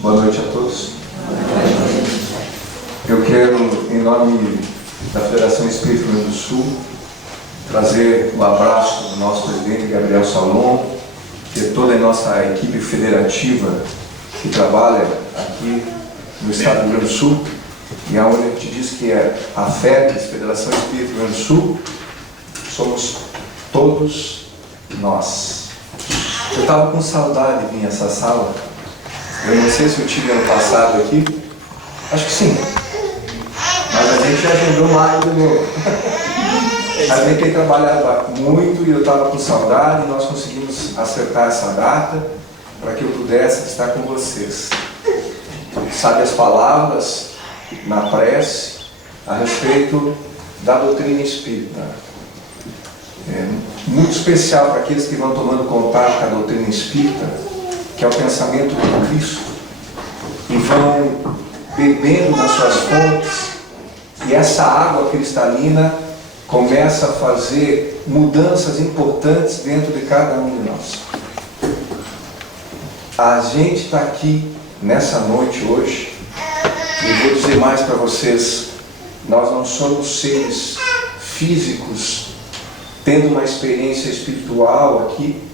Boa noite a todos. Eu quero, em nome da Federação Espírita do Rio Grande do Sul, trazer um abraço do nosso presidente Gabriel Salom, de toda a nossa equipe federativa que trabalha aqui no estado do Rio Grande do Sul, e aonde a gente diz que é a FEDES, Federação Espírita do Rio Grande do Sul, somos todos nós. Eu estava com saudade de vir a essa sala. Eu não sei se eu tive ano passado aqui, acho que sim, mas a gente já agendou mais de novo. A gente tem trabalhado muito e eu estava com saudade, e nós conseguimos acertar essa data para que eu pudesse estar com vocês. Sabe as palavras na prece a respeito da doutrina espírita. É muito especial para aqueles que vão tomando contato com a doutrina espírita, que é o pensamento de Cristo, e vão bebendo nas suas fontes, e essa água cristalina começa a fazer mudanças importantes dentro de cada um de nós. A gente está aqui nessa noite hoje, e vou dizer mais para vocês, nós não somos seres físicos tendo uma experiência espiritual aqui,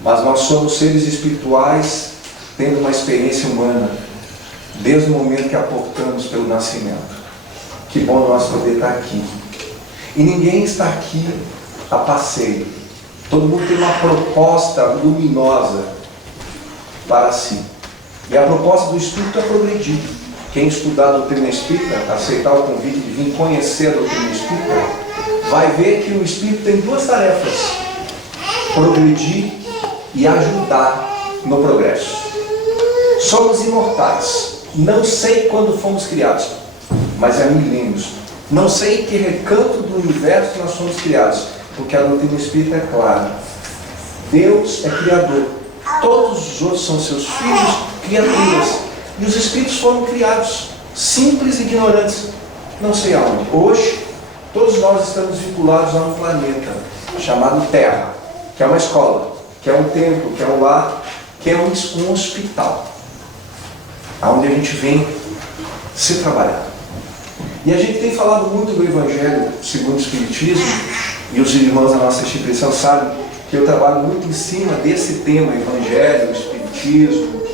mas nós somos seres espirituais tendo uma experiência humana, desde o momento que aportamos pelo nascimento. Que bom nós poder estar aqui. E ninguém está aqui a passeio. Todo mundo tem uma proposta luminosa para si. E a proposta do Espírito é progredir. Quem estudar a doutrina espírita, aceitar o convite de vir conhecer a doutrina espírita, vai ver que o Espírito tem duas tarefas: progredir e ajudar no progresso. Somos imortais. Não sei quando fomos criados, mas é milênios. Não sei em que recanto do universo nós fomos criados, porque a doutrina espírita é clara. Deus é criador. Todos os outros são seus filhos, criaturas. E os espíritos foram criados, simples e ignorantes, não sei aonde. Hoje, todos nós estamos vinculados a um planeta chamado Terra, que é uma escola, que é um templo, que é um lar, que é um hospital, onde a gente vem se trabalhar. E a gente tem falado muito do Evangelho segundo o Espiritismo, e os irmãos da nossa instituição sabem que eu trabalho muito em cima desse tema, Evangelho, Espiritismo,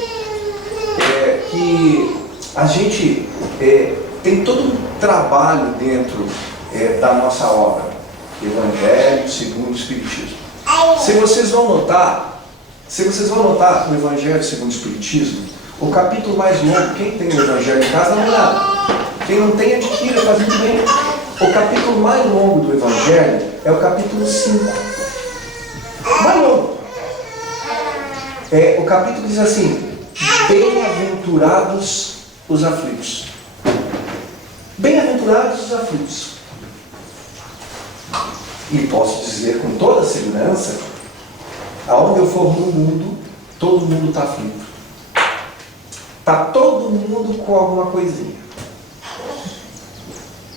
que a gente tem todo um trabalho dentro da nossa obra, Evangelho segundo o Espiritismo. Se vocês vão notar no Evangelho segundo o Espiritismo, o capítulo mais longo, quem tem o Evangelho em casa, dá uma olhada. Quem não tem, adquira, faz muito bem. O capítulo mais longo do Evangelho é o capítulo 5. Mais longo. O capítulo diz assim: bem-aventurados os aflitos. Bem-aventurados os aflitos. E posso dizer com toda segurança, aonde eu for no mundo, todo mundo está aflito. Está todo mundo com alguma coisinha.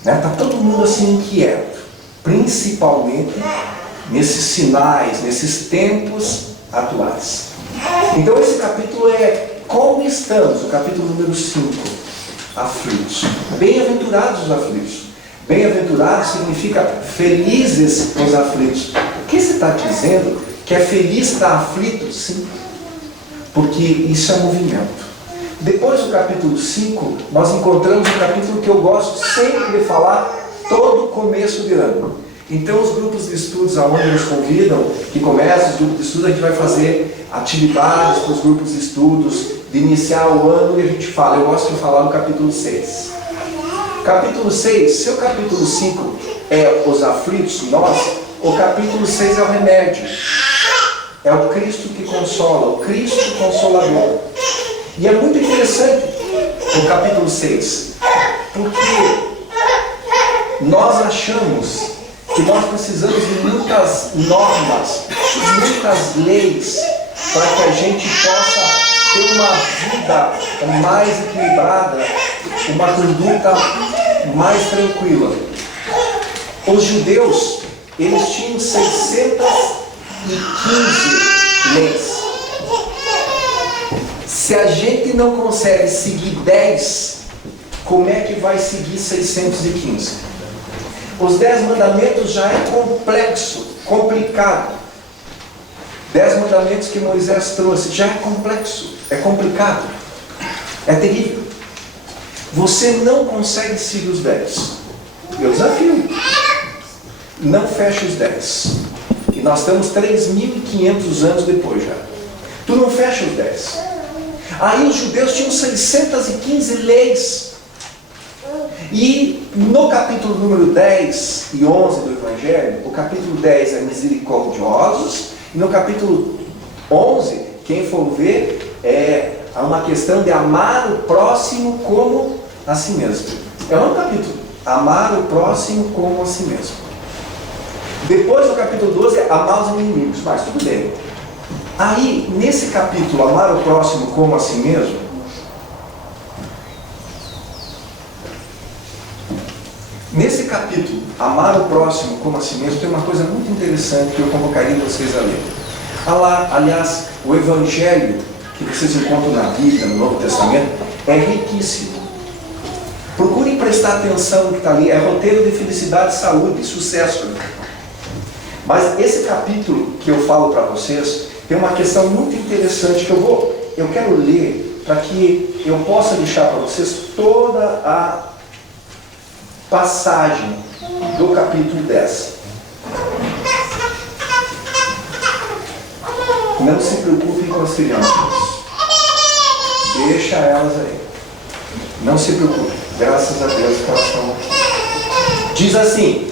Está todo mundo assim inquieto. Principalmente nesses sinais, nesses tempos atuais. Então esse capítulo é como estamos, o capítulo número 5, aflitos. Bem-aventurados os aflitos. Bem-aventurados significa felizes os aflitos. O que você está dizendo? Que é feliz estar aflito? Sim. Porque isso é movimento. Depois do capítulo 5, nós encontramos um capítulo que eu gosto sempre de falar todo começo de ano. Então os grupos de estudos aonde nos convidam, que começam os grupos de estudos, a gente vai fazer atividades para os grupos de estudos, de iniciar o ano, e a gente fala, eu gosto de falar no capítulo 6. Capítulo 6, se o capítulo 5 é os aflitos, nós, o capítulo 6 é o remédio. É o Cristo que consola, o Cristo Consolador. E é muito interessante o capítulo 6, porque nós achamos que nós precisamos de muitas normas, muitas leis, para que a gente possa ter uma vida mais equilibrada, uma conduta mais tranquila. Os judeus, eles tinham 615 leis. Se a gente não consegue seguir 10, como é que vai seguir 615? Os 10 mandamentos já é complexo, complicado. 10 mandamentos que Moisés trouxe já é complexo, é complicado, é terrível. Você não consegue seguir os 10. Eu desafio. Não feche os 10. E nós estamos 3.500 anos depois já. Tu não fecha os 10. Aí os judeus tinham 615 leis. E no capítulo número 10 e 11 do Evangelho, o capítulo 10 é misericordiosos, e no capítulo 11, quem for ver, há uma questão de amar o próximo como a si mesmo. É um capítulo, amar o próximo como a si mesmo. Depois do capítulo 12, amar os inimigos, mas tudo bem. Aí, nesse capítulo, amar o próximo como a si mesmo, nesse capítulo, amar o próximo como a si mesmo, tem uma coisa muito interessante que eu convocaria vocês a ler. Aliás, o Evangelho que vocês encontram na Bíblia, no Novo Testamento, é riquíssimo. Procurem prestar atenção no que está ali. É roteiro de felicidade, saúde, sucesso. Mas esse capítulo que eu falo para vocês, tem uma questão muito interessante que eu quero ler para que eu possa deixar para vocês toda a passagem do capítulo 10. Não se preocupem com as crianças. Deixa elas aí. Não se preocupem. Graças a Deus que elas estão aqui. Diz assim: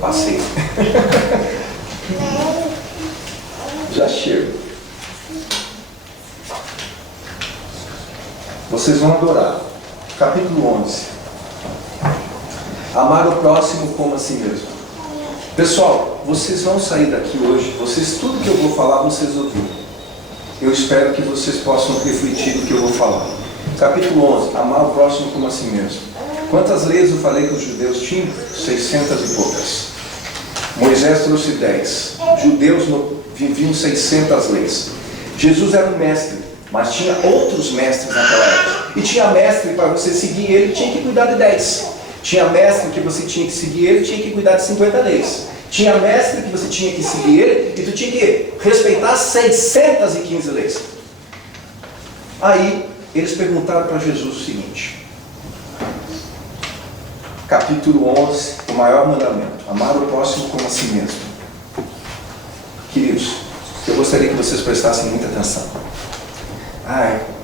passei. Já chego. Vocês vão adorar. Capítulo 11. Amar o próximo como a si mesmo. Pessoal, vocês vão sair daqui hoje. Tudo que eu vou falar, vocês ouviram. Eu espero que vocês possam refletir do que eu vou falar. Capítulo 11. Amar o próximo como a si mesmo. Quantas leis eu falei que os judeus tinham? 600 e poucas. Moisés trouxe 10. Judeus viviam 600 leis. Jesus era um mestre, mas tinha outros mestres naquela época. E tinha mestre para você seguir ele, tinha que cuidar de 10. Tinha mestre que você tinha que seguir ele, tinha que cuidar de 50 leis. Tinha mestre que você tinha que seguir ele, e tu tinha que respeitar 615 leis. Aí, eles perguntaram para Jesus o seguinte. Capítulo 11, o maior mandamento. Amar o próximo como a si mesmo. Queridos, eu gostaria que vocês prestassem muita atenção.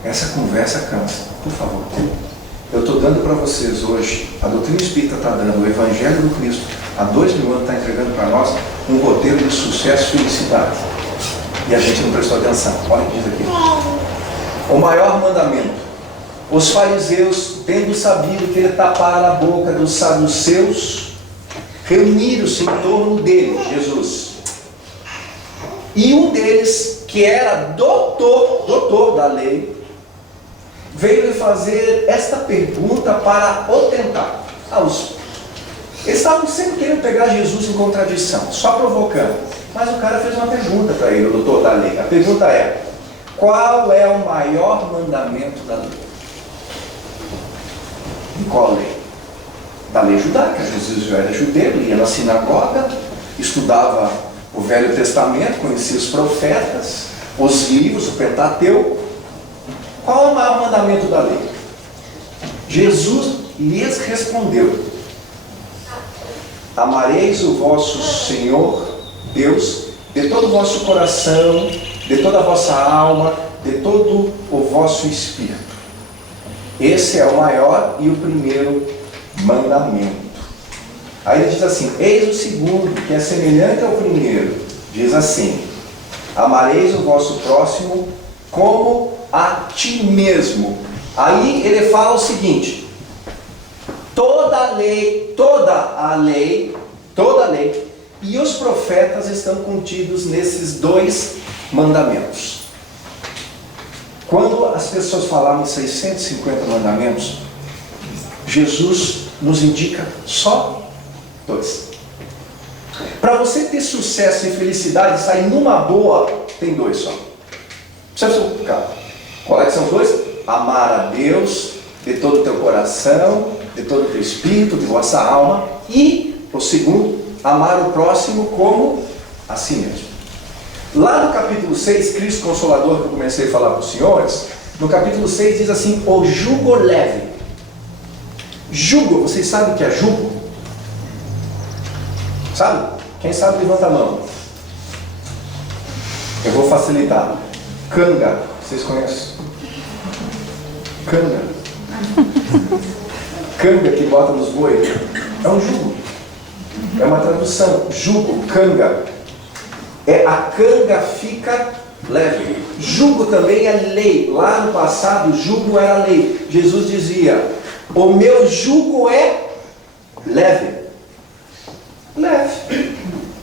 Essa conversa cansa. Por favor. Eu estou dando para vocês hoje, a doutrina espírita está dando, o Evangelho do Cristo, há 2000 anos está entregando para nós um roteiro de sucesso e felicidade. E a gente não prestou atenção. Olha o que diz aqui. O maior mandamento. Os fariseus, tendo sabido que ele tapara a boca dos saduceus, reuniram-se em torno dele, Jesus. E um deles, que era doutor da lei, veio lhe fazer esta pergunta para o tentar. Eles estavam sempre querendo pegar Jesus em contradição, só provocando. Mas o cara fez uma pergunta para ele, o doutor da lei. A pergunta é: qual é o maior mandamento da lei? De qual lei? Da lei judaica. Jesus já era judeu, ia na sinagoga, estudava o Velho Testamento, conhecia os profetas, os livros, o Pentateuco. Qual é o maior mandamento da lei? Jesus lhes respondeu: amareis o vosso Senhor Deus de todo o vosso coração, de toda a vossa alma, de todo o vosso espírito. Esse é o maior e o primeiro mandamento. Aí ele diz assim: eis o segundo, que é semelhante ao primeiro. Diz assim: amareis o vosso próximo como a ti mesmo. Aí ele fala o seguinte: toda a lei e os profetas estão contidos nesses dois mandamentos. Quando as pessoas falavam em 650 mandamentos, Jesus nos indica só dois. Para você ter sucesso e felicidade, sair numa boa, tem dois só. Precisa explicar. Qual é que são os dois? Amar a Deus de todo o teu coração, de todo o teu espírito, de vossa alma. E o segundo, amar o próximo como a si mesmo. Lá no capítulo 6, Cristo Consolador, que eu comecei a falar para os senhores, no capítulo 6 diz assim, o jugo leve. Jugo, vocês sabem o que é jugo? Sabe? Quem sabe levanta a mão. Eu vou facilitar. Canga, vocês conhecem? Canga. Canga que bota nos bois. É um jugo. É uma tradução. Jugo, canga. A canga fica leve. Jugo também é lei. Lá no passado, jugo era lei. Jesus dizia, o meu jugo é leve. Leve.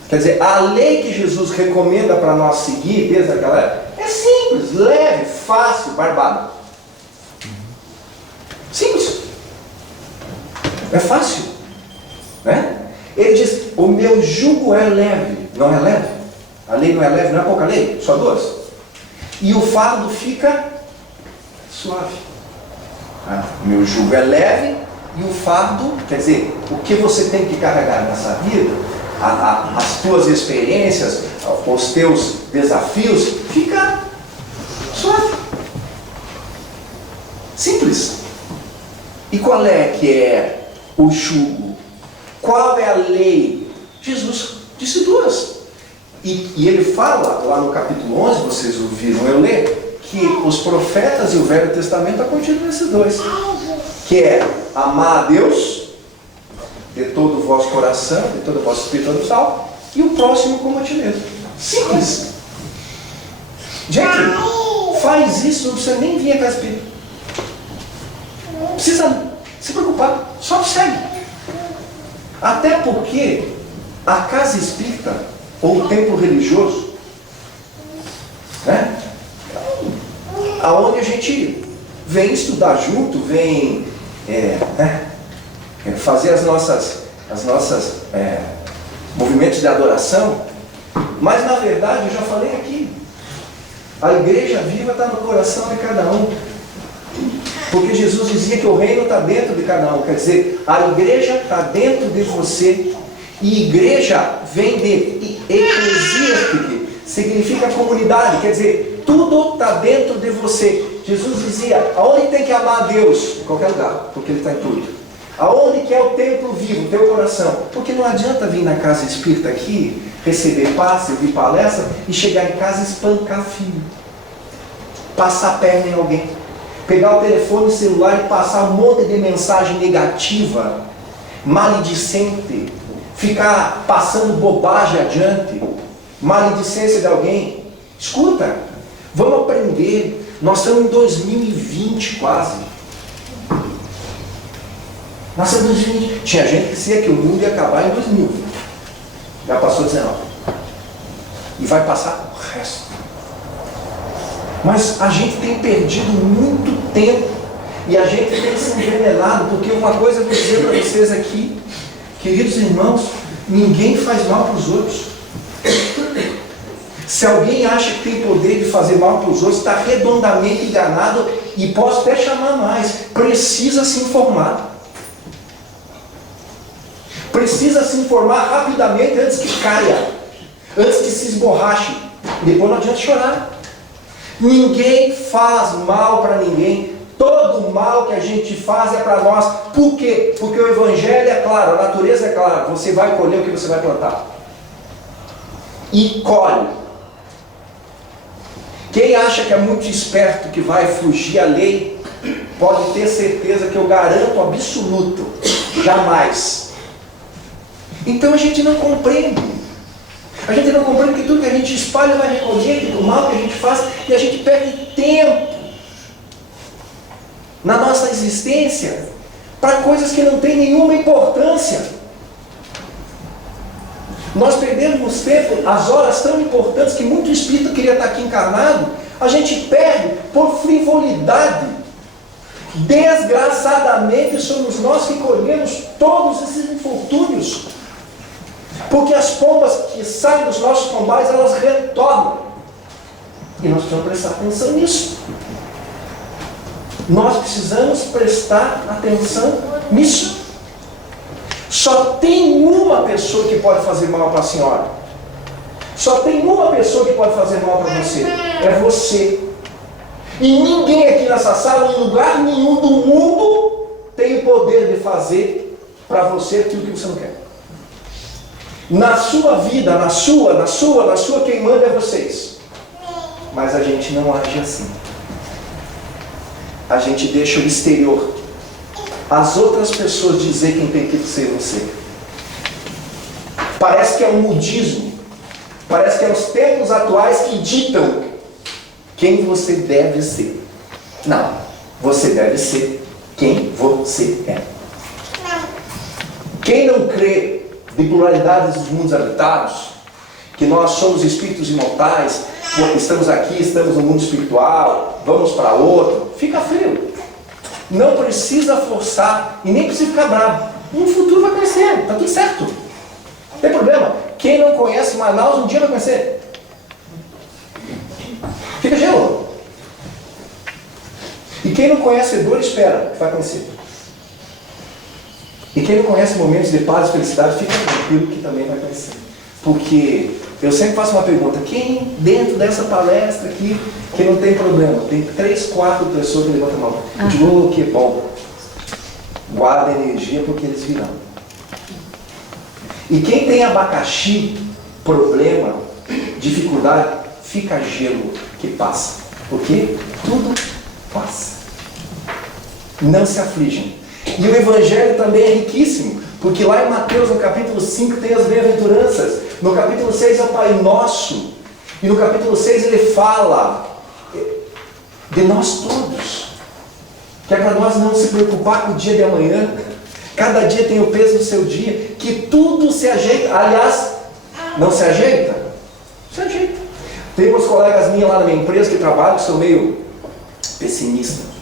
Quer dizer, a lei que Jesus recomenda para nós seguir desde aquela época é simples, leve, fácil, barbado. Simples. É fácil. Né? Ele diz, o meu jugo é leve. Não é leve? A lei não é leve, não é pouca lei, só duas. E o fardo fica suave. O meu jugo é leve e o fardo, quer dizer, o que você tem que carregar nessa vida, as tuas experiências, os teus desafios, fica suave. Simples. E qual é que é o jugo? Qual é a lei? Jesus disse duas. E ele fala, lá no capítulo 11, vocês ouviram eu ler, que os profetas e o Velho Testamento continuam esses dois. Que é amar a Deus de todo o vosso coração, de todo o vosso espírito total, e o próximo como a ti mesmo. Simples. Gente, faz isso, não precisa nem vir a casa espírita. Não precisa se preocupar, só segue. Até porque a casa espírita, ou o templo religioso, né? Aonde a gente vem estudar junto, vem fazer as nossas movimentos de adoração, mas na verdade, eu já falei aqui, a igreja viva está no coração de cada um, porque Jesus dizia que o reino está dentro de cada um, quer dizer, a igreja está dentro de você, e igreja vem de eclesia, significa comunidade, quer dizer, tudo está dentro de você. Jesus dizia, aonde tem que amar a Deus? Em qualquer lugar, porque Ele está em tudo. Aonde que é o templo vivo, o teu coração? Porque não adianta vir na casa espírita aqui, receber passe, ouvir palestra, e chegar em casa e espancar filho. Passar a perna em alguém. Pegar o telefone celular e passar um monte de mensagem negativa, maledicente, ficar passando bobagem adiante, maledicência de alguém. Escuta, vamos aprender. Nós estamos em 2020 quase. Nós estamos em 2020. Tinha gente que dizia que o mundo ia acabar em 2000. Já passou 19. E vai passar o resto. Mas a gente tem perdido muito tempo. E a gente tem se envenenado. Porque uma coisa eu vou dizer para vocês aqui, queridos irmãos, ninguém faz mal para os outros. Se alguém acha que tem poder de fazer mal para os outros, está redondamente enganado, e posso até chamar mais. Precisa se informar. Precisa se informar rapidamente antes que caia, antes que se esborrache. Depois não adianta chorar. Ninguém faz mal para ninguém. Todo mal que a gente faz é para nós. Por quê? Porque o Evangelho é claro, a natureza é clara. Você vai colher o que você vai plantar. E colhe. Quem acha que é muito esperto, que vai fugir à lei, pode ter certeza que eu garanto absoluto, jamais. Então a gente não compreende. A gente não compreende que tudo que a gente espalha vai recolher, o mal que a gente faz, e a gente perde tempo na nossa existência para coisas que não têm nenhuma importância. Nós perdemos tempo, as horas tão importantes que muito espírito queria estar aqui encarnado, a gente perde por frivolidade. Desgraçadamente somos nós que colhemos todos esses infortúnios. Porque as pombas que saem dos nossos pombais, elas retornam. E nós precisamos prestar atenção nisso. Nós precisamos prestar atenção nisso. Só tem uma pessoa que pode fazer mal para a senhora. Só tem uma pessoa que pode fazer mal para você. É você. E ninguém aqui nessa sala, em lugar nenhum do mundo, tem o poder de fazer para você aquilo que você não quer. Na sua vida, na sua, quem manda é vocês. Mas a gente não age assim. A gente deixa o exterior, as outras pessoas dizer quem tem que ser você. Parece que é um modismo. Parece que é os tempos atuais que ditam quem você deve ser. Não, você deve ser quem você é. Quem não crê de pluralidades dos mundos habitados, que nós somos espíritos imortais, estamos aqui, estamos no mundo espiritual, vamos para outro, fica frio. Não precisa forçar e nem precisa ficar bravo. No futuro vai conhecer, está tudo certo. Não tem problema. Quem não conhece Manaus um dia vai conhecer. Fica gelo. E quem não conhece dor, espera que vai conhecer. E quem não conhece momentos de paz e felicidade, fica tranquilo que também vai conhecer. Porque eu sempre faço uma pergunta: quem dentro dessa palestra aqui que não tem problema? Tem 3, 4 pessoas que levantam a mão. Eu digo, que bom. Guarda energia porque eles virão. E quem tem abacaxi, problema, dificuldade, fica gelo que passa. Porque tudo passa. Não se afligem. E o Evangelho também é riquíssimo, porque lá em Mateus, no capítulo 5, tem as bem-aventuranças. No capítulo 6 é o Pai Nosso. E no capítulo 6 ele fala de nós todos. Que é para nós não se preocupar com o dia de amanhã. Cada dia tem o peso do seu dia. Que tudo se ajeita. Aliás, não se ajeita? Se ajeita. Tem uns colegas minhas lá na minha empresa que trabalham, que são meio pessimistas.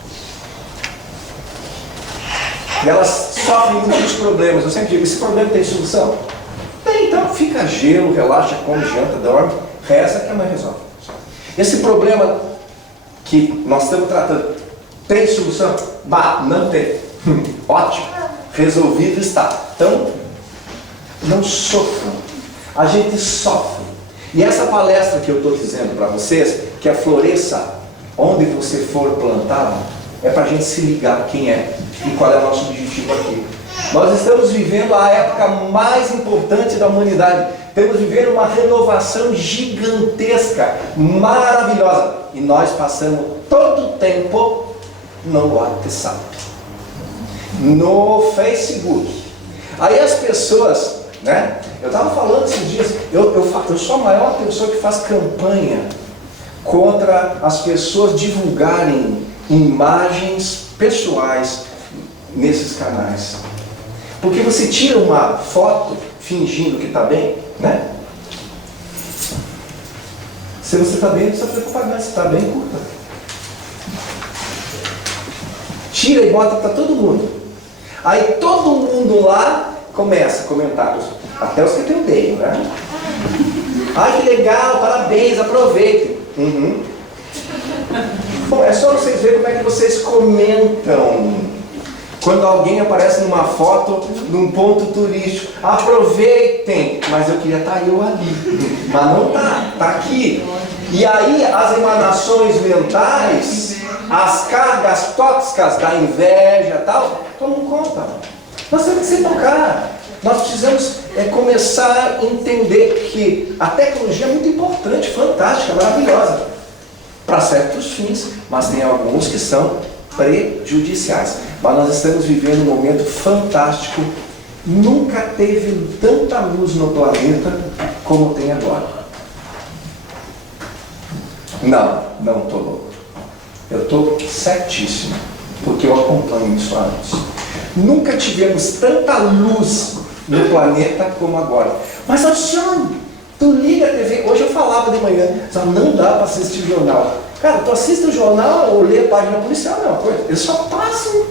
E elas sofrem muitos problemas. Eu sempre digo, esse problema tem solução? Tem, então fica gelo, relaxa, come, janta, dorme, reza que a mãe resolve. Esse problema que nós estamos tratando, tem solução? Bah, não tem. Ótimo, resolvido está. Então, não sofram. A gente sofre. E essa palestra que eu estou dizendo para vocês, que a floresça onde você for plantado, é para a gente se ligar quem é e qual é o nosso objetivo aqui. Nós estamos vivendo a época mais importante da humanidade. Estamos vivendo uma renovação gigantesca, maravilhosa. E nós passamos todo o tempo no WhatsApp, no Facebook. Aí as pessoas, né? Eu estava falando esses dias, eu sou a maior pessoa que faz campanha contra as pessoas divulgarem imagens pessoais nesses canais. Porque você tira uma foto fingindo que está bem, né? Se você está bem, não precisa preocupar mais. Se está bem, curta. Tira e bota para todo mundo. Aí todo mundo lá começa comentários. Até os que te odeiam, né? Ai, que legal, parabéns, aproveitem. Uhum. Bom, é só vocês verem como é que vocês comentam quando alguém aparece numa foto num ponto turístico. Aproveitem, mas eu queria estar eu ali, mas não está aqui. E aí as emanações mentais, as cargas tóxicas da inveja e tal, tomam conta. Nós temos que se tocar. Nós precisamos começar a entender que a tecnologia é muito importante, fantástica, maravilhosa, para certos fins, mas tem alguns que são prejudiciais. Mas nós estamos vivendo um momento fantástico. Nunca teve tanta luz no planeta como tem agora. Não estou louco. Eu estou certíssimo, porque eu acompanho isso há anos. Nunca tivemos tanta luz no planeta como agora. Mas Alexandre, tu liga a TV. Hoje eu falava de manhã, só não dá para assistir jornal. Cara, tu assiste o jornal ou lê a página policial, não é uma coisa. Eles só passam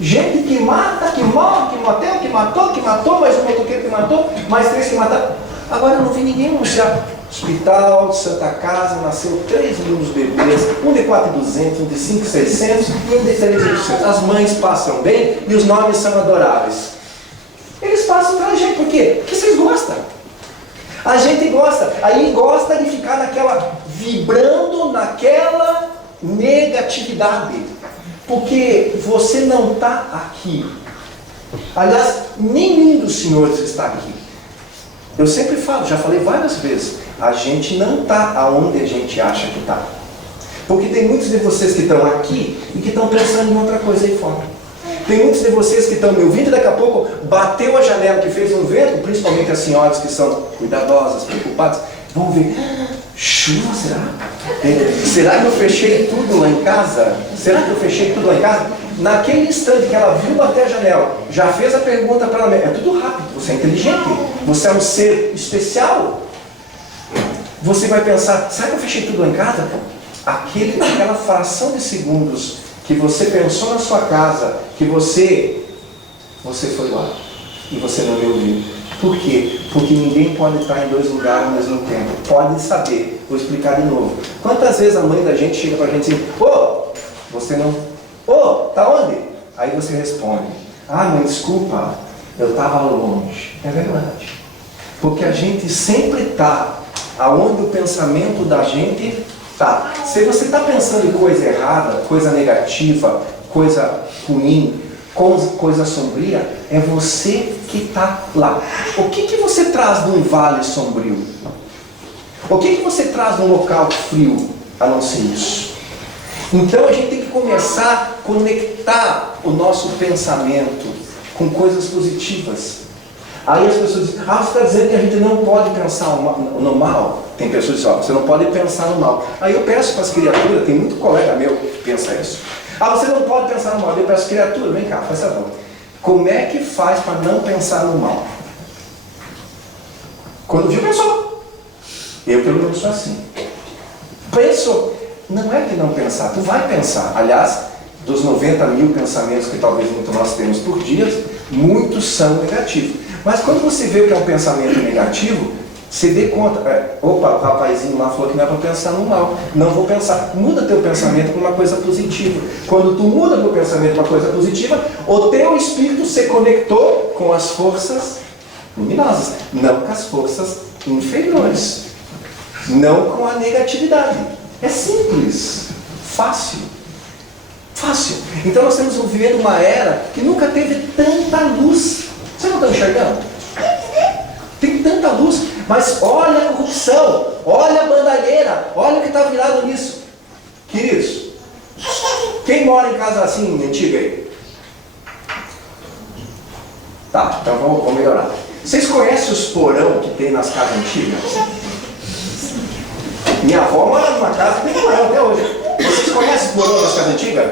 Gente que mata, que morre, que motel, que matou, mais um motoqueiro que matou, mais 3 que mataram. Agora eu não vi ninguém anunciar. Hospital de Santa Casa, nasceu 3 mil bebês, um de 4.200, um de 5.600 e um de 3.800. As mães passam bem e os nomes são adoráveis. Eles passam pra gente, por quê? Porque vocês gostam. A gente gosta, aí gosta de ficar vibrando naquela negatividade. Porque você não está aqui. Aliás, nenhum dos senhores está aqui. Eu sempre falo, já falei várias vezes, a gente não está aonde a gente acha que está. Porque tem muitos de vocês que estão aqui e que estão pensando em outra coisa aí fora. Tem muitos de vocês que estão me ouvindo e daqui a pouco bateu a janela que fez um vento, principalmente as senhoras que são cuidadosas, preocupadas, vão ver, chuva, será? Será que eu fechei tudo lá em casa? Será que eu fechei tudo lá em casa? Naquele instante que ela viu bater a janela, já fez a pergunta para ela, é tudo rápido, você é inteligente, você é um ser especial. Você vai pensar, será que eu fechei tudo lá em casa? Aquela fração de segundos que você pensou na sua casa, que você foi lá e você não me ouviu. Por quê? Porque ninguém pode estar em 2 lugares ao mesmo tempo. Pode saber. Vou explicar de novo. Quantas vezes a mãe da gente chega pra gente e diz, você não... tá onde? Aí você responde, mãe, desculpa, eu estava longe. É verdade. Porque a gente sempre está aonde o pensamento da gente está. Se você está pensando em coisa errada, coisa negativa, coisa ruim, coisa sombria, é você que está lá. O que você traz de um vale sombrio? O que você traz de um local frio, a não ser isso? Então a gente tem que começar a conectar o nosso pensamento com coisas positivas. Aí as pessoas dizem, você está dizendo que a gente não pode pensar no mal? Tem pessoas que dizem, você não pode pensar no mal. Aí eu peço para as criaturas, tem muito colega meu que pensa isso. Você não pode pensar no mal. Eu peço, criatura, vem cá, faz favor. Como é que faz para não pensar no mal? Quando viu, pensou. Eu pelo menos sou assim. Pensou. Não é que não pensar, tu vai pensar. Aliás, dos 90 mil pensamentos que talvez nós temos por dia, muitos são negativos. Mas quando você vê o que é um pensamento negativo, você dê conta, o rapazinho lá falou que não é para pensar no mal. Não vou pensar. Muda teu pensamento para uma coisa positiva. Quando tu muda teu pensamento para uma coisa positiva, o teu espírito se conectou com as forças luminosas, não com as forças inferiores. Não com a negatividade. É simples, fácil. Fácil. Então nós estamos vivendo uma era que nunca teve tanta luz. Você não está enxergando? Tem tanta luz, mas olha a corrupção, olha a bandalheira, olha o que está virado nisso. Queridos, quem mora em casa assim, antiga aí? Tá, então vamos melhorar. Vocês conhecem os porão que tem nas casas antigas? Minha avó mora numa casa que tem porão até hoje. Vocês conhecem o porão das casas antigas?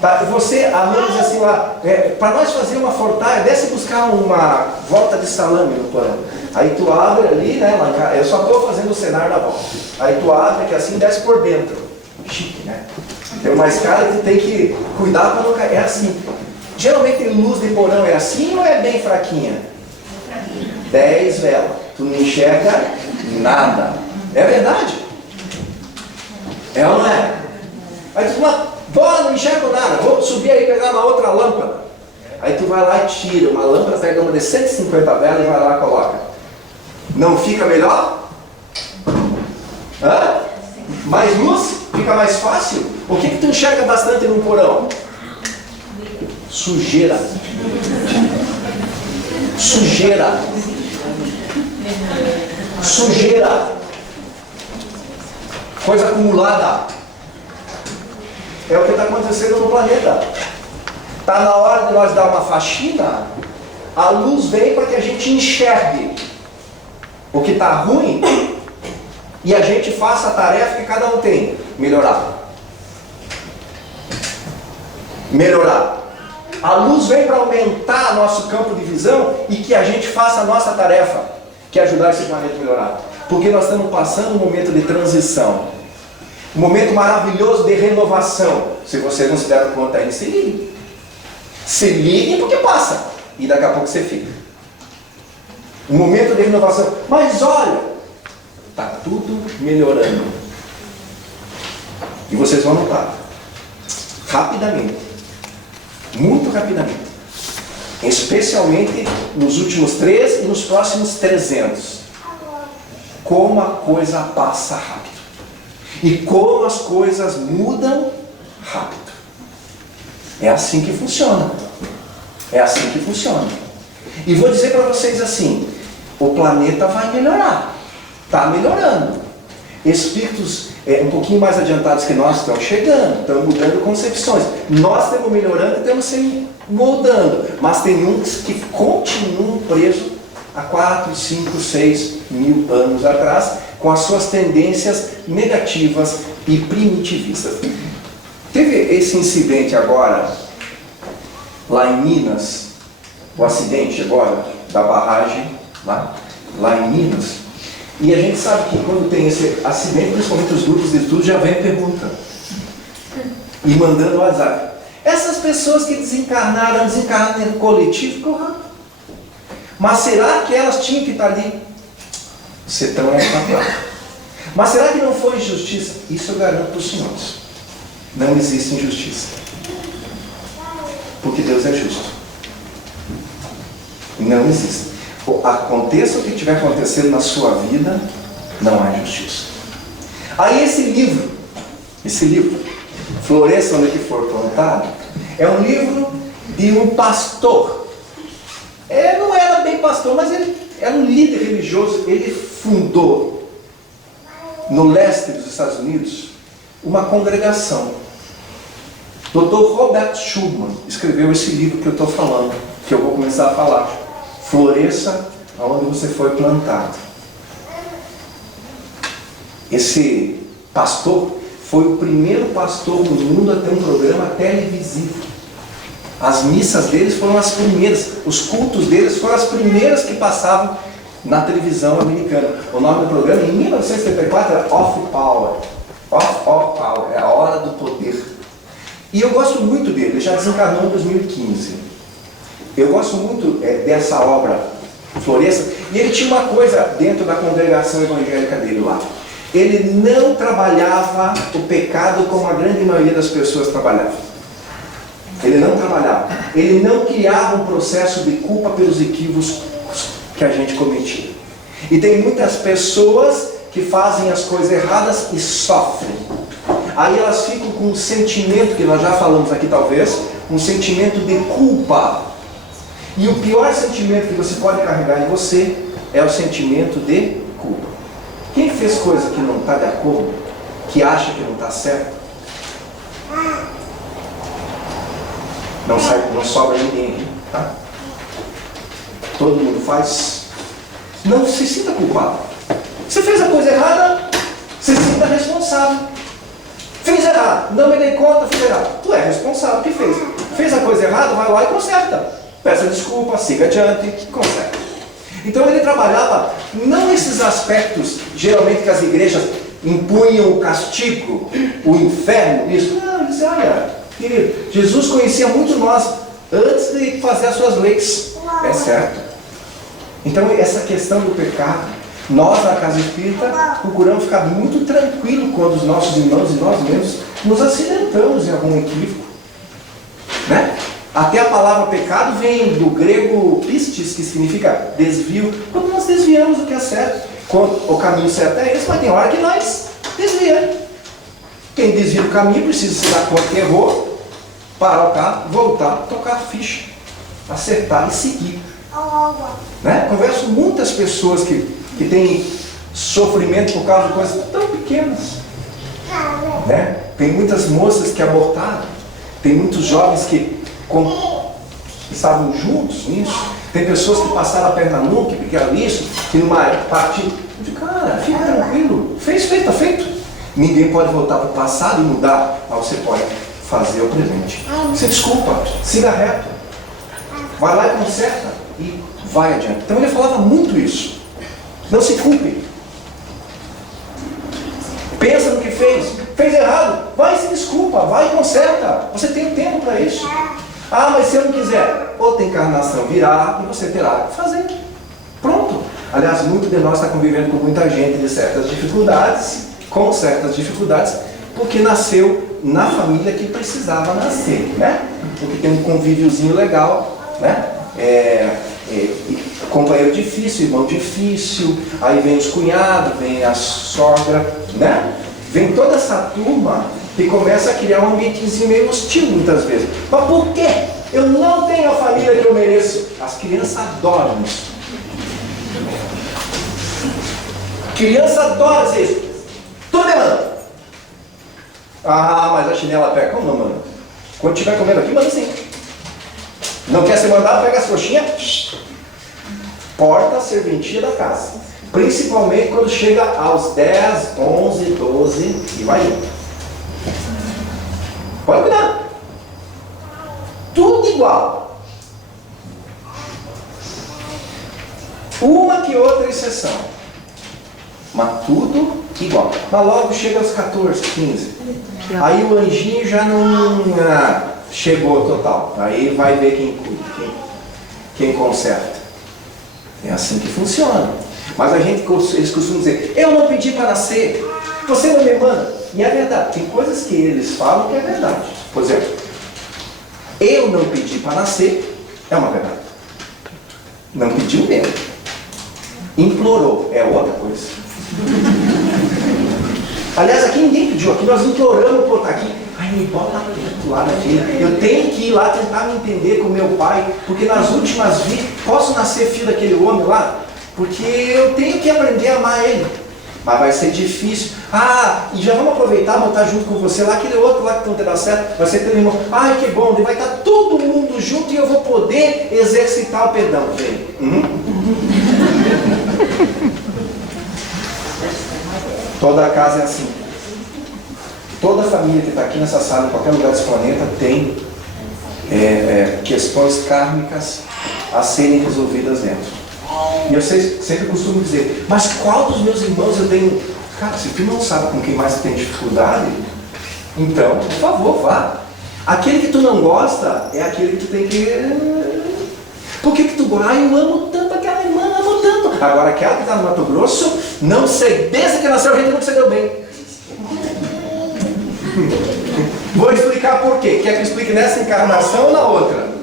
Tá, você, a mãe diz assim lá, para nós fazer uma fortalha, desce buscar uma volta de salame no porão. Aí tu abre ali, né, eu só estou fazendo o cenário da volta. Aí tu abre que assim desce por dentro. Chique, né? Tem uma escada que tem que cuidar para não cair. É assim. Geralmente luz de porão é assim ou é bem fraquinha? 10 velas. Tu não enxerga nada. É verdade? É ou não é? Aí tu fala, não enxergo nada, vou subir aí e pegar uma outra lâmpada. Aí tu vai lá e tira uma lâmpada, pega uma de 150 velas e vai lá e coloca. Não fica melhor? Mais luz? Fica mais fácil? O que tu enxerga bastante num porão? Sujeira. Sujeira. Sujeira. Coisa acumulada. É o que está acontecendo no planeta. Está na hora de nós dar uma faxina. A luz vem para que a gente enxergue o que está ruim e a gente faça a tarefa que cada um tem. Melhorar. Melhorar. A luz vem para aumentar nosso campo de visão e que a gente faça a nossa tarefa, que é ajudar esse planeta a melhorar. Porque nós estamos passando um momento de transição. Um momento maravilhoso de renovação. Se você não se der conta aí, se ligue. Se ligue porque passa. E daqui a pouco você fica. Um momento de renovação. Mas olha, está tudo melhorando. E vocês vão notar. Rapidamente. Muito rapidamente. Especialmente nos últimos 3 e nos próximos 300. Como a coisa passa rápido. E como as coisas mudam rápido. É assim que funciona. É assim que funciona. E vou dizer para vocês assim, o planeta vai melhorar. Está melhorando. Espíritos um pouquinho mais adiantados que nós estão chegando, estão mudando concepções. Nós estamos melhorando e estamos se moldando. Mas tem uns que continuam presos há 4, 5, 6 mil anos atrás, com as suas tendências negativas e primitivistas. Teve esse incidente agora, lá em Minas, o acidente agora da barragem, lá em Minas, e a gente sabe que quando tem esse acidente, principalmente os grupos de estudo já vem perguntando e mandando WhatsApp. Essas pessoas que desencarnaram no coletivo, correto. Mas será que elas tinham que estar ali? Você tão Mas será que não foi injustiça? Isso eu garanto para os senhores. Não existe injustiça. Porque Deus é justo. Não existe. Aconteça o que estiver acontecendo na sua vida, não há injustiça. Aí esse livro, Floresça Onde Que For Plantado, é um livro de um pastor. Não era bem pastor, mas ele era um líder religioso. Ele fundou, no leste dos Estados Unidos, uma congregação. Dr. Robert Schumann escreveu esse livro que eu estou falando, que eu vou começar a falar. Floresça aonde você foi plantado. Esse pastor foi o primeiro pastor do mundo a ter um programa televisivo. As missas deles foram as primeiras, os cultos deles foram as primeiras que passavam na televisão americana. O nome do programa, em 1974, era Off Power. Off Power, é a hora do poder. E eu gosto muito dele, ele já desencarnou em 2015. Eu gosto muito dessa obra, Floresça, e ele tinha uma coisa dentro da congregação evangélica dele lá. Ele não trabalhava o pecado como a grande maioria das pessoas trabalhava. Ele não trabalhava. Ele não criava um processo de culpa pelos equívocos que a gente cometia. E tem muitas pessoas que fazem as coisas erradas e sofrem. Aí elas ficam com um sentimento, que nós já falamos aqui talvez, um sentimento de culpa. E o pior sentimento que você pode carregar em você é o sentimento de culpa. Quem fez coisa que não está de acordo, que acha que não está certo, não sobra ninguém, tá? Todo mundo faz. Não se sinta culpado. Você fez a coisa errada, se sinta responsável. Fez errado, não me dei conta, fiz errado. Tu é responsável, o que fez? Fez a coisa errada, vai lá e conserta. Peça desculpa, siga adiante, conserta. Então ele trabalhava não esses aspectos, geralmente que as igrejas impunham o castigo, o inferno, isso. Não, ele dizia, olha, querido, Jesus conhecia muito nós antes de fazer as suas leis. É certo. Então essa questão do pecado, nós na Casa Espírita procuramos ficar muito tranquilo quando os nossos irmãos e nós mesmos nos acidentamos em algum equívoco. Né? Até a palavra pecado vem do grego pistis, que significa desvio. Quando nós desviamos do que é certo, quando o caminho certo é esse, mas tem hora que nós desviamos. Quem desvia do caminho precisa se dar conta que errou, parar o carro, voltar, tocar a ficha, acertar e seguir. Né? Converso com muitas pessoas que têm sofrimento por causa de coisas tão pequenas. Né? Tem muitas moças que abortaram, tem muitos jovens que estavam juntos nisso, tem pessoas que passaram a perna nunca, que pegaram isso, que numa partida, cara, fica tranquilo, fez, está feito. Ninguém pode voltar para o passado e mudar, mas você pode fazer o presente. Você desculpa, siga reto, vai lá e conserta e vai adiante. Então ele falava muito isso. Não se culpe. Pensa no que fez. Fez errado, vai e se desculpa, vai e conserta. Você tem tempo para isso. Ah, mas se eu não quiser, outra encarnação virá e você terá que fazer. Pronto. Aliás, muito de nós está convivendo com muita gente de certas dificuldades, com certas dificuldades, porque nasceu na família que precisava nascer, né? Porque tem um convíviozinho legal, né? Companheiro difícil, irmão difícil, aí vem os cunhados, vem a sogra, né? Vem toda essa turma que começa a criar um ambientezinho meio hostil muitas vezes. Mas por quê? Eu não tenho a família que eu mereço. As crianças adoram isso. Criança adora dizer isso. Tô demandando. Ah, mas a chinela pega. Como não, mano? Quando estiver comendo aqui, manda assim. Não quer ser mandado, pega as coxinhas. Porta a serventia da casa. Principalmente quando chega aos 10, 11, 12 e vai indo. Pode cuidar. Tudo igual. Uma que outra exceção. Mas tudo igual. Mas logo chega aos 14, 15. Aí o anjinho já não chegou total. Aí vai ver quem cuida, quem conserta. É assim que funciona. Mas eles costumam dizer, eu não pedi para nascer, você não me manda. E é verdade, tem coisas que eles falam que é verdade. Por exemplo, eu não pedi para nascer, é uma verdade. Não pediu mesmo. Implorou, é outra coisa. Aliás, aqui ninguém pediu, aqui nós imploramos por estar aqui. Ai, me bota perto lá, minha filha. Eu tenho que ir lá tentar me entender com meu pai, porque nas últimas vidas, posso nascer filho daquele homem lá? Porque eu tenho que aprender a amar ele. Mas vai ser difícil. Ah, e já vamos aproveitar, botar junto com você lá, aquele outro lá que não terá certo, vai ser teu irmão. Ai, que bom, vai estar todo mundo junto e eu vou poder exercitar o perdão. Toda casa é assim. Toda família que está aqui nessa sala, em qualquer lugar desse planeta, tem questões kármicas a serem resolvidas dentro. E eu sempre costumo dizer, mas qual dos meus irmãos eu tenho? Cara, se tu não sabe com quem mais tu tem dificuldade, então, por favor, vá. Aquele que tu não gosta é aquele que tu tem que... Por que tu gosta? Ah, eu amo tanto aquela irmã, amo tanto. Agora, aquela que está no Mato Grosso, não sei, desde que nasceu a gente nunca se deu bem. Vou explicar por quê. Quer que eu explique nessa encarnação ou na outra?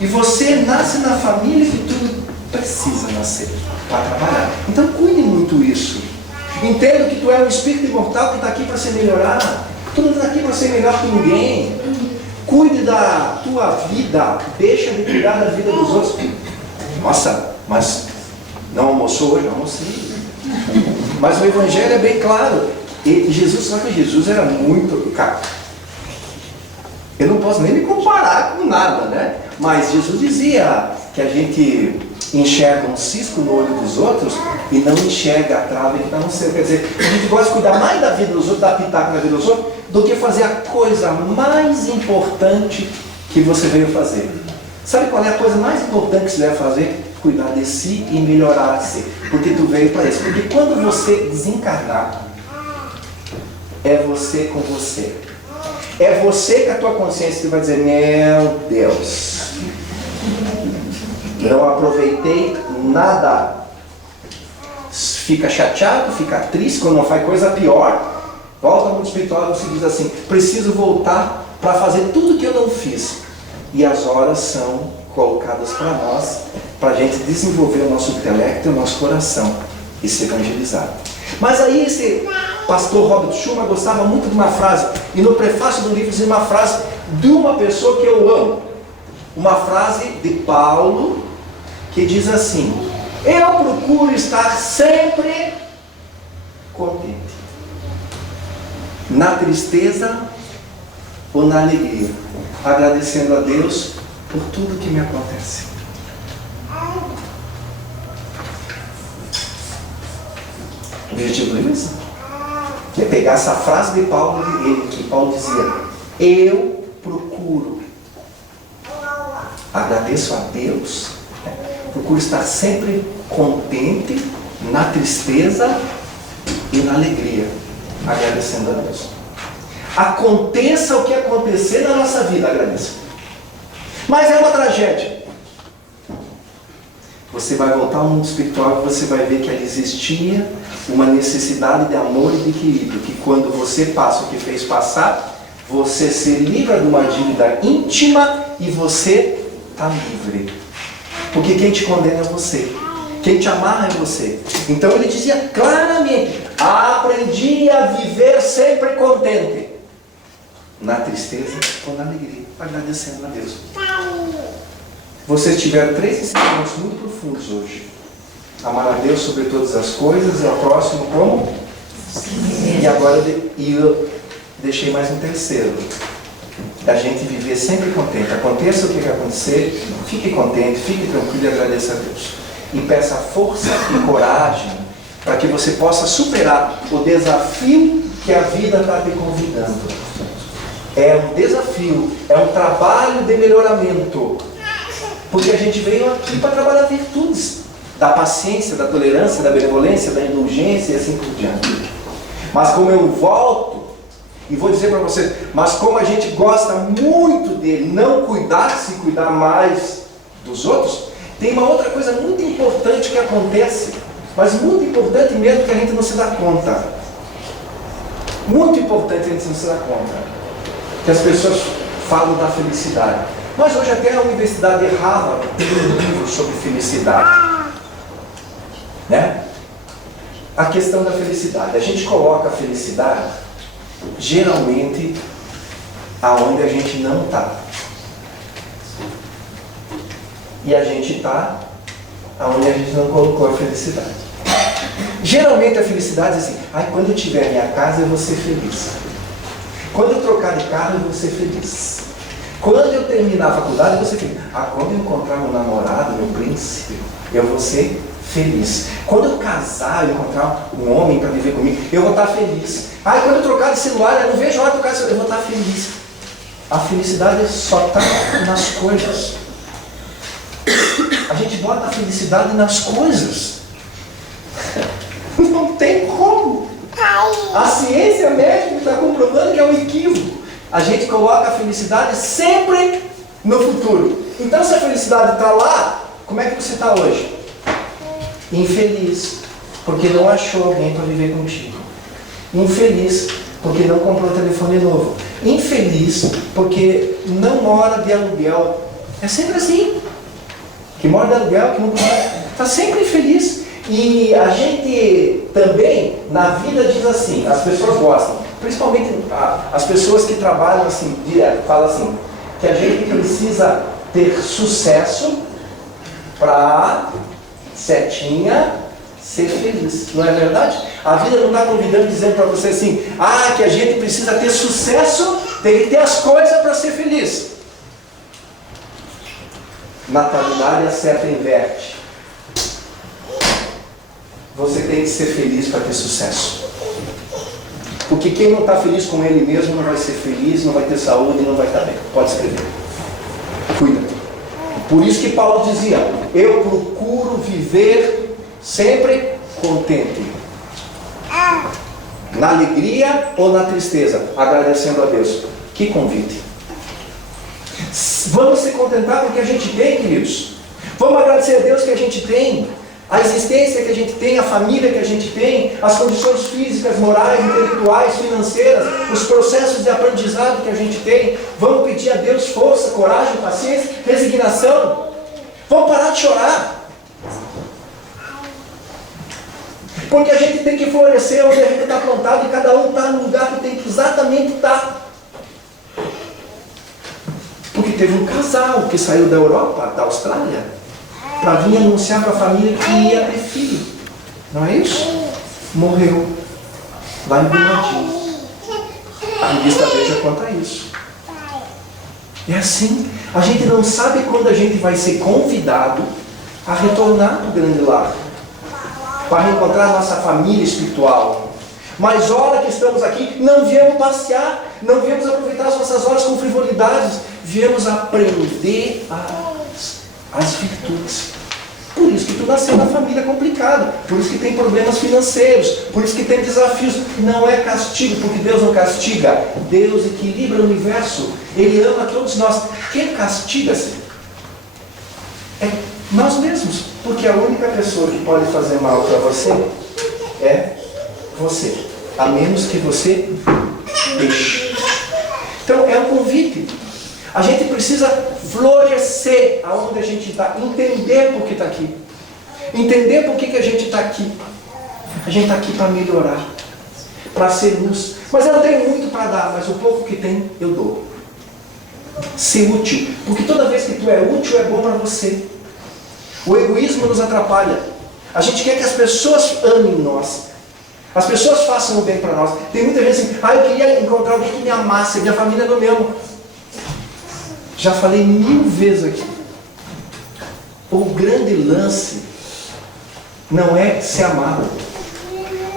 E você nasce na família que tu precisa nascer para trabalhar. Então cuide muito isso. Entenda que tu é um espírito imortal que está aqui para se melhorar. Tu não está aqui para ser melhor que ninguém. Cuide da tua vida. Deixa de cuidar da vida dos outros. Nossa, mas não almoçou hoje? Não almocei. Mas o Evangelho é bem claro. E Jesus, só que Jesus era muito... Cara, eu não posso nem me comparar com nada, né? Mas Jesus dizia que a gente enxerga um cisco no olho dos outros e não enxerga a trave que está no seu. Quer dizer, a gente gosta de cuidar mais da vida dos outros, dar pitaco na vida dos outros, do que fazer a coisa mais importante que você veio fazer. Sabe qual é a coisa mais importante que você deve fazer? Cuidar de si e melhorar-se. Porque tu veio para isso. Porque quando você desencarnar, é você com você. É você com a tua consciência que vai dizer, meu Deus, não aproveitei nada. Fica chateado, fica triste, quando não faz coisa pior. Volta ao mundo espiritual e você diz assim, preciso voltar para fazer tudo que eu não fiz. E as horas são colocadas para nós, para a gente desenvolver o nosso intelecto e o nosso coração e se evangelizar. Mas aí esse pastor Robert Schumann gostava muito de uma frase, e no prefácio do livro dizia uma frase de uma pessoa que eu amo. Uma frase de Paulo, que diz assim, eu procuro estar sempre contente, na tristeza ou na alegria, agradecendo a Deus por tudo que me acontece. O objetivo do livro é isso. É pegar essa frase de Paulo, que Paulo dizia, eu procuro, agradeço a Deus, procuro estar sempre contente, na tristeza e na alegria, agradecendo a Deus. Aconteça o que acontecer na nossa vida, agradeça. Mas é uma tragédia. Você vai voltar ao mundo espiritual e você vai ver que ali existia uma necessidade de amor e de equilíbrio, que quando você passa o que fez passar, você se livra de uma dívida íntima e você está livre. Porque quem te condena é você. Quem te amarra é você. Então ele dizia claramente: aprendi a viver sempre contente, na tristeza ou na alegria, agradecendo a Deus. Vocês tiveram 3 ensinamentos muito profundos hoje: amar a Deus sobre todas as coisas e ao próximo como? E agora eu deixei mais um terceiro: a gente viver sempre contente. Aconteça o que acontecer, fique contente, fique tranquilo e agradeça a Deus. E peça força e coragem para que você possa superar o desafio que a vida está te convidando. É um desafio, é um trabalho de melhoramento. Porque a gente veio aqui para trabalhar virtudes da paciência, da tolerância, da benevolência, da indulgência e assim por diante. Mas como eu volto e vou dizer para vocês, mas como a gente gosta muito de não se cuidar mais dos outros, tem uma outra coisa muito importante que acontece, mas muito importante mesmo, que a gente não se dá conta. Muito importante a gente não se dá conta. Que as pessoas falam da felicidade. Mas hoje até a Universidade de Harvard tem um livro sobre felicidade. Né? A questão da felicidade. A gente coloca a felicidade geralmente aonde a gente não está. E a gente está aonde a gente não colocou a felicidade. Geralmente a felicidade é assim: quando eu tiver minha casa eu vou ser feliz. Quando eu trocar de carro eu vou ser feliz. Quando eu terminar a faculdade eu vou ser feliz. Quando eu encontrar meu namorado, meu príncipe, eu vou ser feliz. Quando eu casar, eu encontrar um homem para viver comigo, eu vou estar feliz. Quando eu trocar de celular, eu não vejo a hora de trocar de celular, eu vou estar feliz. A felicidade só está nas coisas. A gente bota a felicidade nas coisas. Não tem como. A ciência médica está comprovando que é um equívoco. A gente coloca a felicidade sempre no futuro. Então, se a felicidade está lá, como é que você está hoje? Infeliz, porque não achou alguém para viver contigo. Infeliz, porque não comprou telefone novo. Infeliz, porque não mora de aluguel. É sempre assim. Que mora de aluguel, que não está sempre infeliz. E a gente também, na vida, diz assim, as pessoas gostam, principalmente as pessoas que trabalham assim, direto, falam assim, que a gente precisa ter sucesso para setinha ser feliz. Não é verdade? A vida não está convidando, dizendo para você assim, que a gente precisa ter sucesso, tem que ter as coisas para ser feliz. Natalidade, a seta inverte. Você tem que ser feliz para ter sucesso. Porque quem não está feliz com ele mesmo não vai ser feliz, não vai ter saúde, não vai estar bem. Pode escrever. Cuida. Por isso que Paulo dizia: eu procuro viver sempre contente. Na alegria ou na tristeza, agradecendo a Deus. Que convite. Vamos se contentar com o que a gente tem, queridos. Vamos agradecer a Deus que a gente tem. A existência que a gente tem, a família que a gente tem, as condições físicas, morais, intelectuais, financeiras, os processos de aprendizado que a gente tem. Vamos pedir a Deus força, coragem, paciência, resignação. Vamos parar de chorar. Porque a gente tem que florescer onde a gente está plantado e cada um está no lugar que tem que exatamente estar. Porque teve um casal que saiu da Europa, da Austrália, para vir anunciar para a família que ia ter filho. Não é isso? Morreu. Lá em Brumadinho. A revista Veja conta isso. É assim. A gente não sabe quando a gente vai ser convidado a retornar para o grande lar, para reencontrar a nossa família espiritual. Mas hora que estamos aqui, não viemos passear, não viemos aproveitar as nossas horas com frivolidades, viemos aprender as virtudes. Por isso que tu nasceu na família complicada, por isso que tem problemas financeiros, por isso que tem desafios. Não é castigo, porque Deus não castiga. Deus equilibra o universo. Ele ama todos nós. Quem castiga-se é nós mesmos, porque a única pessoa que pode fazer mal para você é você, a menos que você deixe. Então é um convite. A gente precisa florescer aonde a gente está, entender por que está aqui, entender por que a gente está aqui. A gente está aqui para melhorar, para ser luz. Mas eu não tenho muito para dar, mas o pouco que tem eu dou. Ser útil, porque toda vez que tu é útil é bom para você. O egoísmo nos atrapalha. A gente quer que as pessoas amem nós, as pessoas façam o bem para nós. Tem muita gente assim, eu queria encontrar alguém que me amasse, minha família não me ama. Já falei 1000 vezes aqui. O grande lance não é se amar.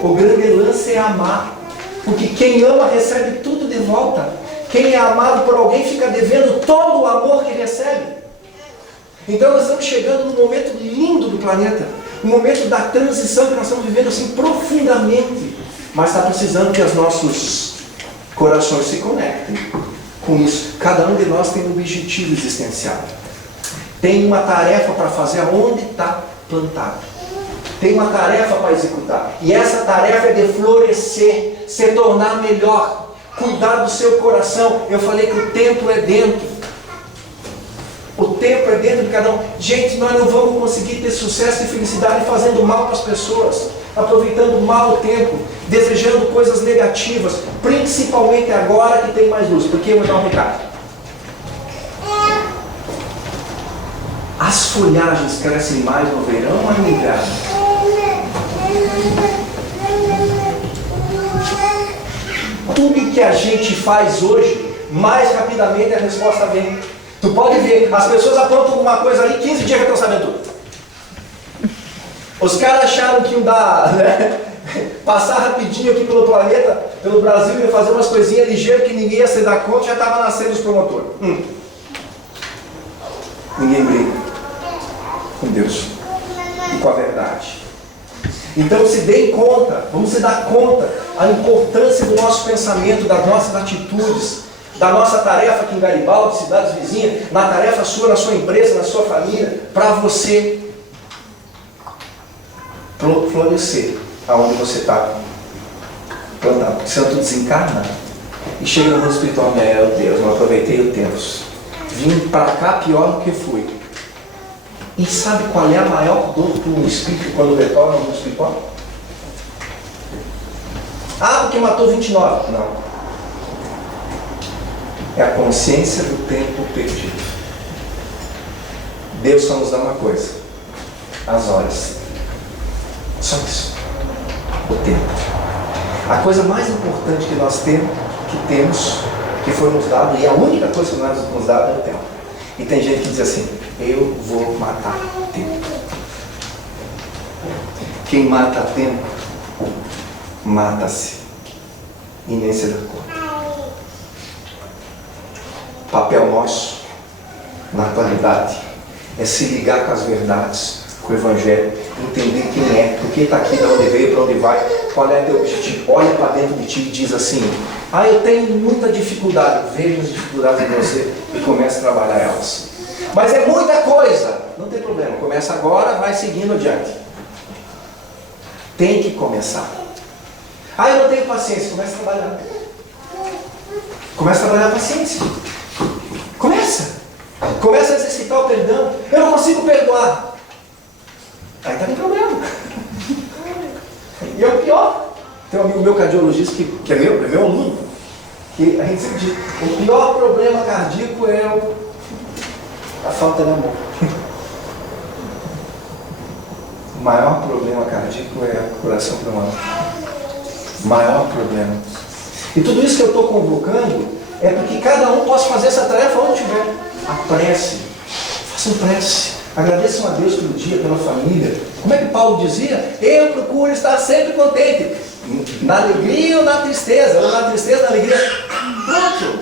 O grande lance é amar. Porque quem ama recebe tudo de volta. Quem é amado por alguém fica devendo todo o amor que recebe. Então nós estamos chegando num momento lindo do planeta. Um momento da transição que nós estamos vivendo assim profundamente. Mas está precisando que os nossos corações se conectem com isso. Cada um de nós tem um objetivo existencial. Tem uma tarefa para fazer aonde está plantado. Tem uma tarefa para executar. E essa tarefa é de florescer, se tornar melhor, cuidar do seu coração. Eu falei que o templo é dentro. O templo é dentro de cada um. Gente, nós não vamos conseguir ter sucesso e felicidade fazendo mal para as pessoas, aproveitando mal o tempo, desejando coisas negativas, principalmente agora que tem mais luz. Porque eu vou dar um recado. As folhagens crescem mais no verão ou no inverno? Tudo que a gente faz hoje, mais rapidamente a resposta vem. Tu pode ver, as pessoas aprontam alguma coisa ali, 15 dias já estão sabendo tudo. Os caras acharam que iam dar, passar rapidinho aqui pelo planeta, pelo Brasil, ia fazer umas coisinhas ligeiras que ninguém ia se dar conta, já estava nascendo os promotores. Ninguém briga com Deus e com a verdade. Então se deem conta, vamos se dar conta a importância do nosso pensamento, das nossas atitudes, da nossa tarefa aqui em Garibaldi, cidades vizinhas, na tarefa sua, na sua empresa, na sua família, para você florescer aonde você está plantado. Porque senão tu desencarna e chega no mundo espiritual, meu Deus, não aproveitei o tempo. Vim para cá pior do que fui. E sabe qual é a maior dor do espírito quando retorna ao mundo espiritual? Porque matou 29. Não. É a consciência do tempo perdido. Deus só nos dá uma coisa: as horas. Só isso. O tempo. A coisa mais importante que nós temos, que foi nos dado, e a única coisa que nós nos dado é o tempo. E tem gente que diz assim: eu vou matar tempo. Quem mata tempo, mata-se e nem se dá conta. Papel nosso, na atualidade, é se ligar com as verdades, com o Evangelho, entender quem é, por que está aqui, de onde veio, para onde vai, qual é o teu objetivo. Olha para dentro de ti e diz assim: eu tenho muita dificuldade. Veja as dificuldades em você e comece a trabalhar elas. Mas é muita coisa, não tem problema, começa agora, vai seguindo adiante. Tem que começar. Eu não tenho paciência, começa a trabalhar. Começa a trabalhar a paciência. Começa a exercitar o perdão. Eu não consigo perdoar. Aí está com problema. E é o pior. Tem um amigo meu cardiologista que é meu aluno, que a gente sempre diz: o pior problema cardíaco é a falta de amor. O maior problema cardíaco é o coração humano. Maior problema. E tudo isso que eu estou convocando é porque cada um possa fazer essa tarefa onde tiver. A prece. Façam prece. Agradeçam a Deus pelo dia, pela família. Como é que Paulo dizia? Eu procuro estar sempre contente. Na alegria ou na tristeza? Ou na tristeza, na alegria? Pronto.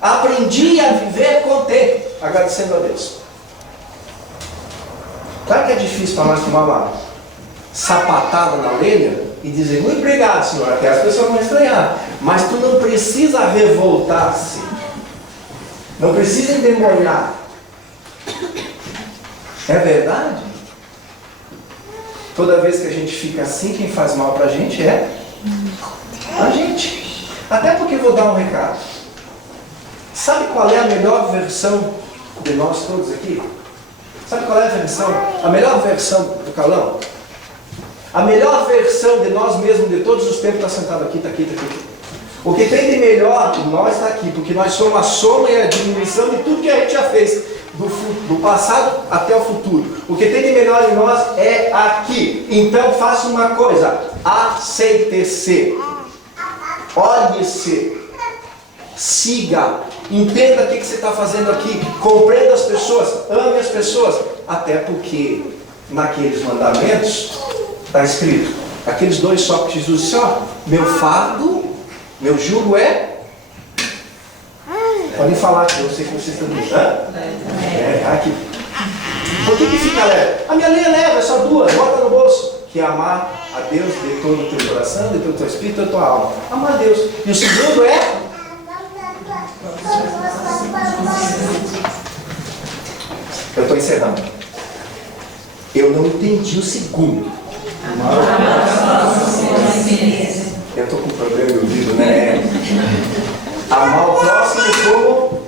Aprendi a viver contente. Agradecendo a Deus. Claro que é difícil para nós tomar uma sapatada na orelha e dizer, muito obrigado, Senhor, até as pessoas vão estranhar. Mas tu não precisa revoltar-se. Não precisa endemoniar. É verdade? Toda vez que a gente fica assim, quem faz mal para a gente é a gente. Até porque vou dar um recado. Sabe qual é a melhor versão de nós todos aqui? Sabe qual é a versão? A melhor versão do Carlão? A melhor versão de nós mesmos de todos os tempos está sentado aqui, está aqui, está aqui. O que tem de melhor em nós está aqui, porque nós somos a soma e a diminuição de tudo que a gente já fez, do passado até o futuro. O que tem de melhor em nós é aqui. Então faça uma coisa, aceite-se, olhe-se, siga, entenda o que você está fazendo aqui, compreenda as pessoas, ame as pessoas, até porque naqueles mandamentos está escrito, aqueles dois só que Jesus disse, ó, meu fardo, meu jugo é... Podem falar, que eu sei que vocês estão dizendo. Aqui. Por que fica leve? A minha lei é leve, é só duas, bota no bolso. Que é amar a Deus de todo o teu coração, de todo o teu espírito, de toda a tua alma. Amar a Deus. E o segundo é... Eu estou encerrando. Eu não entendi o segundo. Eu estou com problema de ouvido, né? Amar o próximo como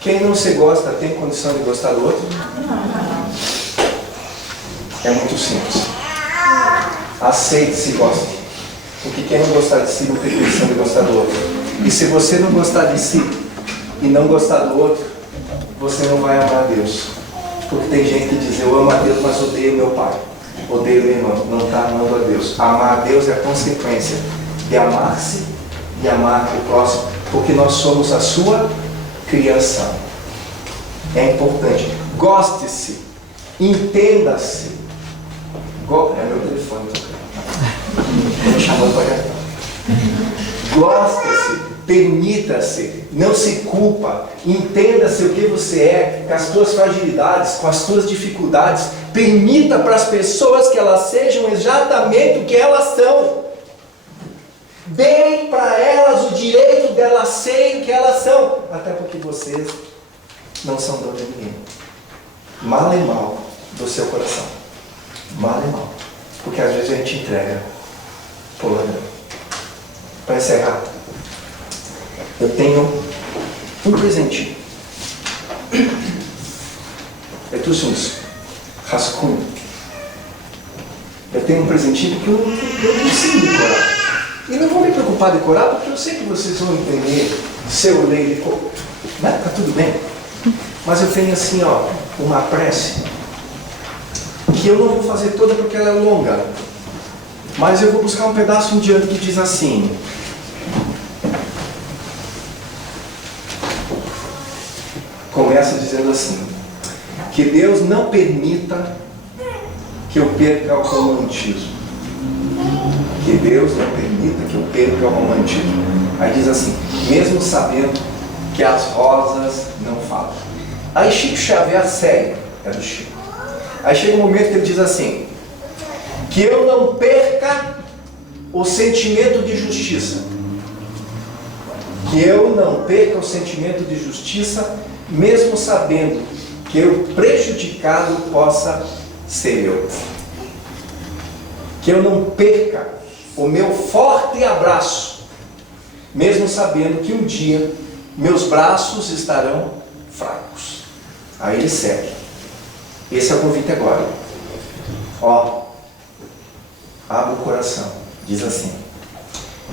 quem não se gosta tem condição de gostar do outro? É muito simples. Aceite-se e goste. Porque quem não gostar de si não tem condição de gostar do outro. E se você não gostar de si e não gostar do outro, você não vai amar a Deus. Porque tem gente que diz, eu amo a Deus, mas odeio meu pai, odeio meu irmão. Não está amando a Deus. Amar a Deus é a consequência de amar-se e amar o próximo, porque nós somos a sua criação. É importante. Goste-se, entenda-se. É meu telefone. Estou me chamando para gastar. Goste-se, permita-se, não se culpa, entenda-se o que você é, com as tuas fragilidades, com as tuas dificuldades. Permita para as pessoas que elas sejam exatamente o que elas são. Deem para elas o direito delas serem o que elas são, até porque vocês não são dono de ninguém. Mal e mal do seu coração. Mal e mal. Porque às vezes a gente entrega por ladrão. Para encerrar, eu tenho um presentinho. Eu trouxe uns rascunhos. Eu tenho um presentinho porque eu não sei decorar. E não vou me preocupar em decorar, porque eu sei que vocês vão entender se eu ler de cor. Né? Tá tudo bem. Mas eu tenho assim, ó, uma prece que eu não vou fazer toda porque ela é longa. Mas eu vou buscar um pedaço em diante que diz assim: começa dizendo assim, que Deus não permita que eu perca o romantismo. Que Deus não permita que eu perca o romantismo. Aí diz assim, mesmo sabendo que as rosas não falam. Aí Chico Xavier, sério, é do Chico. Aí chega um momento que ele diz assim, que eu não perca o sentimento de justiça. Que eu não perca o sentimento de justiça, mesmo sabendo que o prejudicado possa ser eu. Que eu não perca o meu forte abraço, mesmo sabendo que um dia meus braços estarão fracos. Aí ele segue. Esse é o convite agora. Ó, abre o coração. Diz assim,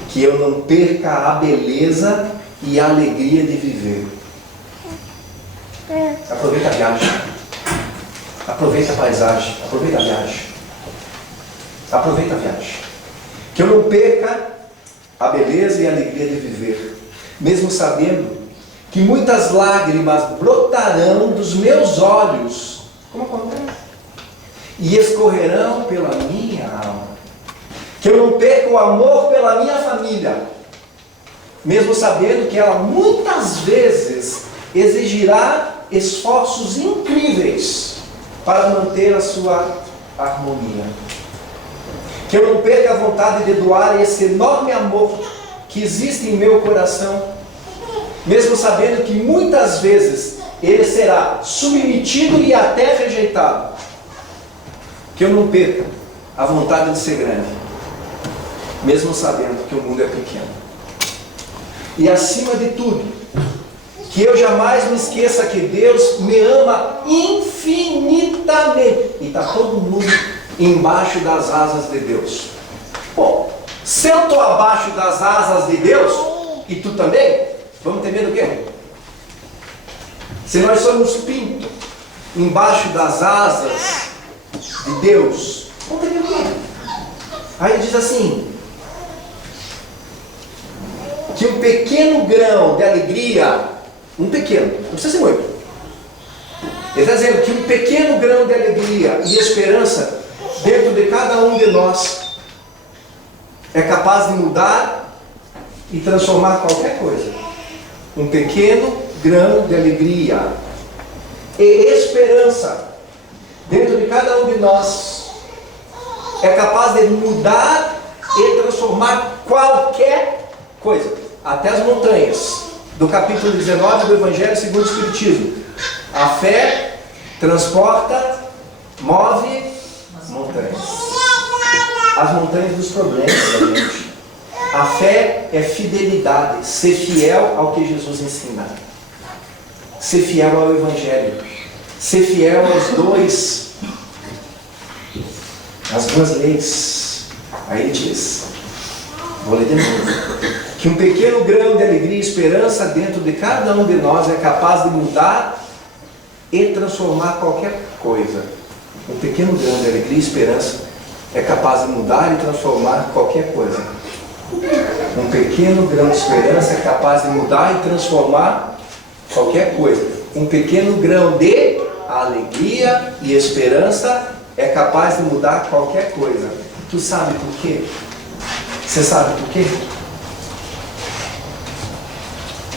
que eu não perca a beleza e a alegria de viver. Aproveita a viagem. Aproveita a paisagem. Aproveita a viagem. Aproveita a viagem. Que eu não perca a beleza e a alegria de viver, mesmo sabendo que muitas lágrimas brotarão dos meus olhos, como acontece, e escorrerão pela minha alma. Que eu não perca o amor pela minha família, mesmo sabendo que ela muitas vezes exigirá esforços incríveis para manter a sua harmonia. Que eu não perca a vontade de doar esse enorme amor que existe em meu coração, mesmo sabendo que muitas vezes ele será submetido e até rejeitado. Que eu não perca a vontade de ser grande, mesmo sabendo que o mundo é pequeno. E acima de tudo, que eu jamais me esqueça que Deus me ama infinitamente. E está todo mundo embaixo das asas de Deus. Bom, se eu estou abaixo das asas de Deus, e tu também, vamos ter medo do quê? Se nós somos pinto embaixo das asas de Deus, vamos ter medo do quê? Aí ele diz assim, que um pequeno grão de alegria, um pequeno, não precisa ser muito. Ele está dizendo que um pequeno grão de alegria e esperança dentro de cada um de nós é capaz de mudar e transformar qualquer coisa. Um pequeno grão de alegria e esperança dentro de cada um de nós é capaz de mudar e transformar qualquer coisa, até as montanhas. Do capítulo 19 do Evangelho segundo o Espiritismo. A fé transporta, move montanhas. As montanhas dos problemas da gente. A fé é fidelidade, ser fiel ao que Jesus ensina. Ser fiel ao Evangelho. Ser fiel às duas leis. Aí ele diz, vou ler de novo. Que um pequeno grão de alegria e esperança dentro de cada um de nós é capaz de mudar e transformar qualquer coisa. Um pequeno grão de alegria e esperança é capaz de mudar e transformar qualquer coisa. Um pequeno grão de esperança é capaz de mudar e transformar qualquer coisa. Um pequeno grão de alegria e esperança é capaz de mudar qualquer coisa. Tu sabe por quê? Você sabe por quê?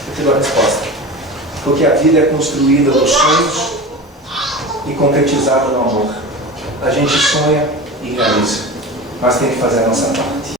Eu te dou a resposta. Porque a vida é construída nos sonhos e concretizada no amor. A gente sonha e realiza, mas tem que fazer a nossa parte.